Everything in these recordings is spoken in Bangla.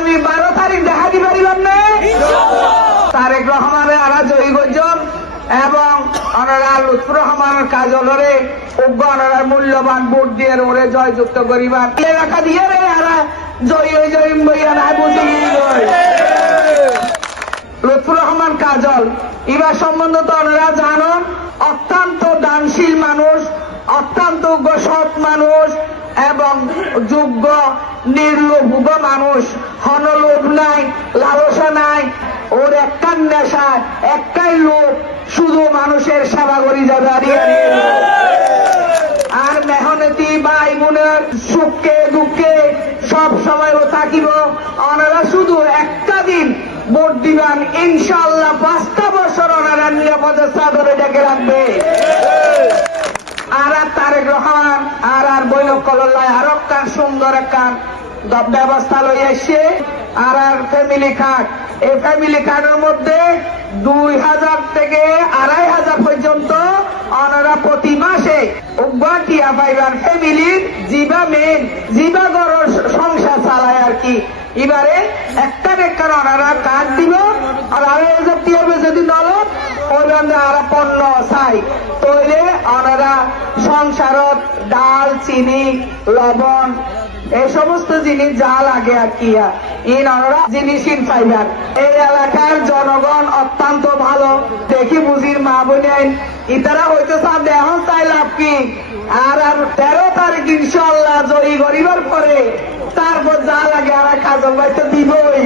আগামী 12 তারিখ দেখা দিবার না তারেক রহমানের আরা জয়ী গজন এবং ওনারা লুৎফুর রহমানের কাজলরে উগ্র ওনারা মূল্যবান ভোট দিয়ে ওরে জয়যুক্ত করিবার এলাকা দিয়ে রে আরা জয়ী জয়ী বইয়া না বুঝি লুৎফুর রহমান কাজল এবার সম্বন্ধ তো ওনারা জানেন অত্যন্ত দানশীল মানুষ, অত্যন্ত সৎ মানুষ এবং যোগ্য নির্লোভ মানুষ। হনলোভ নাই, লালসা নাই, ওর একটা নেশা, একটাই লোক, শুধু মানুষের সেবা করি যাবে। আর মেহনতি ভাই বোনের সুখে দুঃখে সব সময় ও থাকিব। ওনারা শুধু একটা দিন ভোট দিবেন, ইনশাআল্লাহ 5টা বছর ওনারা নিরাপদে চাদরে ডেকে রাখবে। আর তারেক রহমান আর বৈলকল্লায় আরো কার সুন্দর একটা ব্যবস্থা লই আসছে। আর ফ্যামিলি কার্ড, এই ফ্যামিলি কার্ডের মধ্যে 2000 থেকে 2500 পর্যন্ত ওনারা প্রতি মাসে টিয়া পাইবার ফ্যামিলির জিবা মেন জিবা গড় সংসার চালায় আর কি। এবারে একটা ওনারা কার্ড দিব আর 2500 টিয়া যদি দল ওরা পণ্য চাই তৈলে ওনারা সংসারত ডাল চিনি লবণ এই সমস্ত জিনিস যা লাগে আর কি ওনারা জিনিস পাইবার। এই এলাকার জনগণ অত্যন্ত ভালো, দেখি বুঝির মা বোন ইতারা হইতে এখন চাই লাভ কি। আর 13 তারিখ ইনশাআল্লাহ জয়ী গরিবার পরে তারপর যা লাগে আর কাজল ভাই তো দিবই।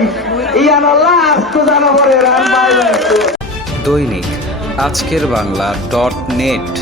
ইয়ান আল্লাহ আজকে জানা পরে দৈনিক আজকের বাংলা .net